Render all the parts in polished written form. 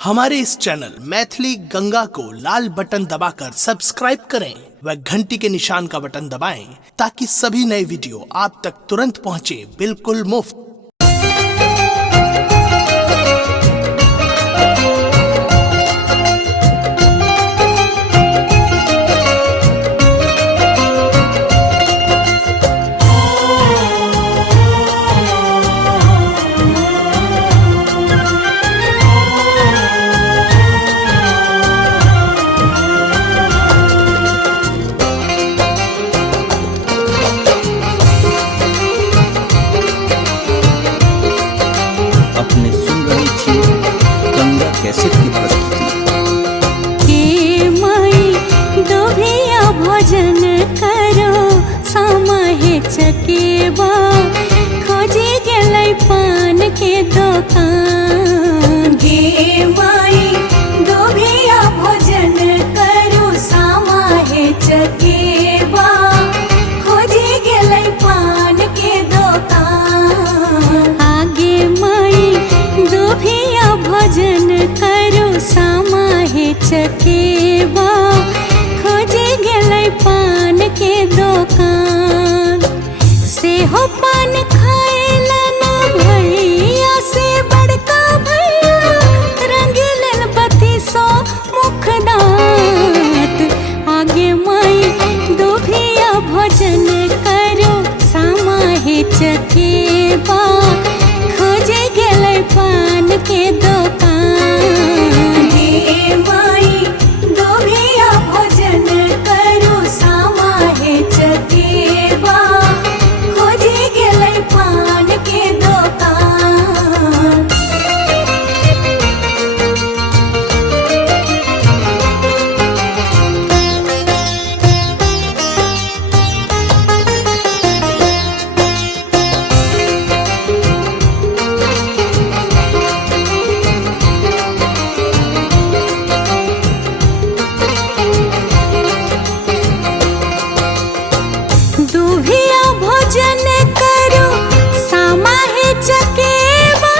हमारे इस चैनल मैथिली गंगा को लाल बटन दबाकर सब्सक्राइब करें व घंटी के निशान का बटन दबाएं ताकि सभी नए वीडियो आप तक तुरंत पहुंचे बिल्कुल मुफ्त। अपने सुन रही थी गंगा कैसेट की प्रस्तुति। हे माई दोभिया भोजन करो समाहे चकेबा खोजे गेलै पान के दुकान। हे माई दोभिया भोजन करो समाहे चकेबा खोजे गेलै पान के दुकान। आगे माई दोभिया भोजन करो समाहे चकेबा खोजे गेलै पान के दुकान। सेहो पान खाएला ना भैया से बड़का भैया रंग लेल बत्तीसो मुख दांत। आगे माई दोभिया भोजन करो समाहे चकेबा खोजे गेलै पान के दुकान। हे माई दोभिया भोजन करो समाहे चकेबा खोजे गेलै पान के दुकान। दोभिया भोजन करो समाहे चकेबा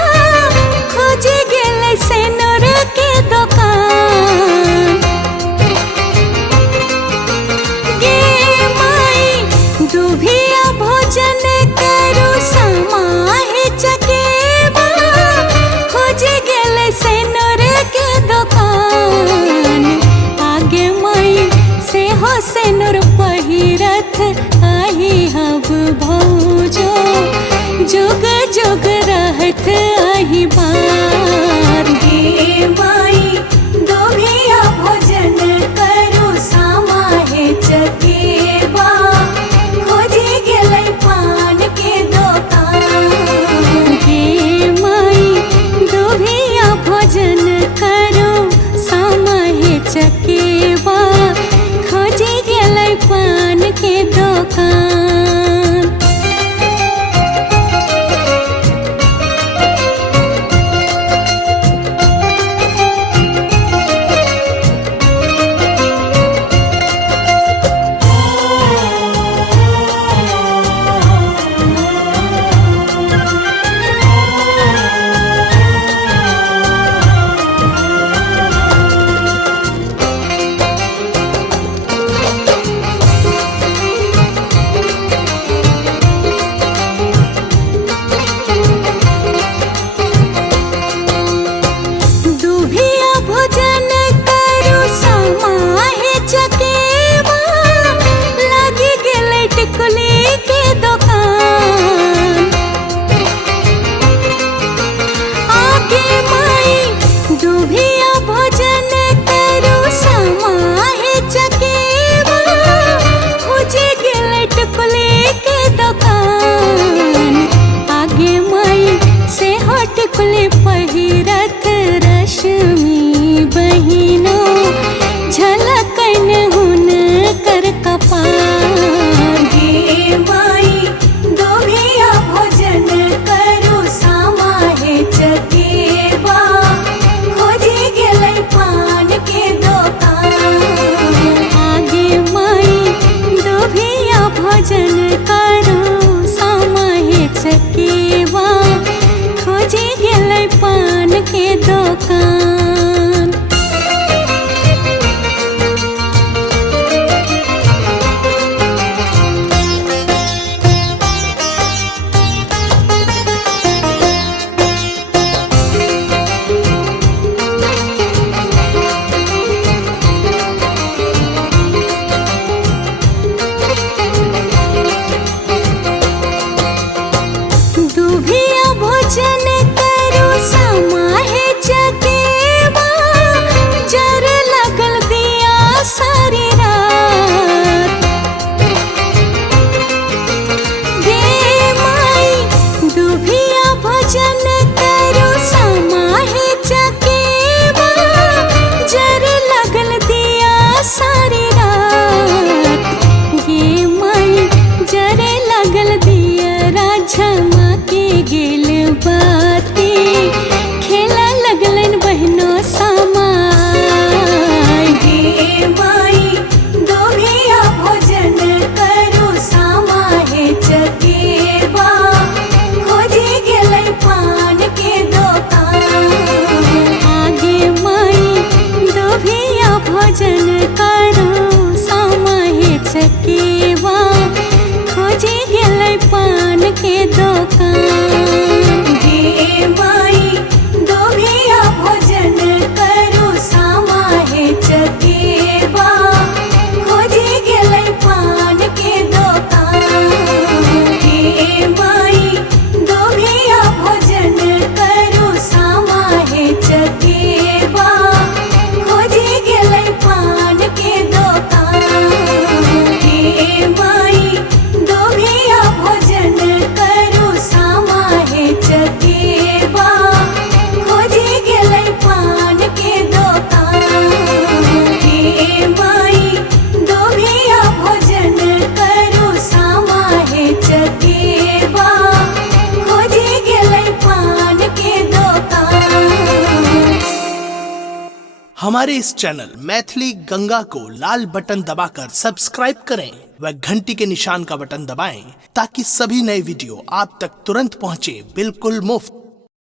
खोजे गेलै सेनुर के दुकान। गे माई दोभिया भोजन करो समाहे चकेबा खोजे गेलै सेनुर के दुकान। आगे माई सेहो सेनुर पहिरथ आही हब भौजो जुग जुग रहत आही बार। हे माई दोभिया भोजन करो समाहे चकेबा खोजे गेलै पान के दुकान। हे माई दोभिया भोजन करो समाहे चकेबा खोजे गेलै पान के दुकान। हमारे इस चैनल मैथिली गंगा को लाल बटन दबाकर सब्सक्राइब करें व घंटी के निशान का बटन दबाएं ताकि सभी नए वीडियो आप तक तुरंत पहुंचे बिल्कुल मुफ्त।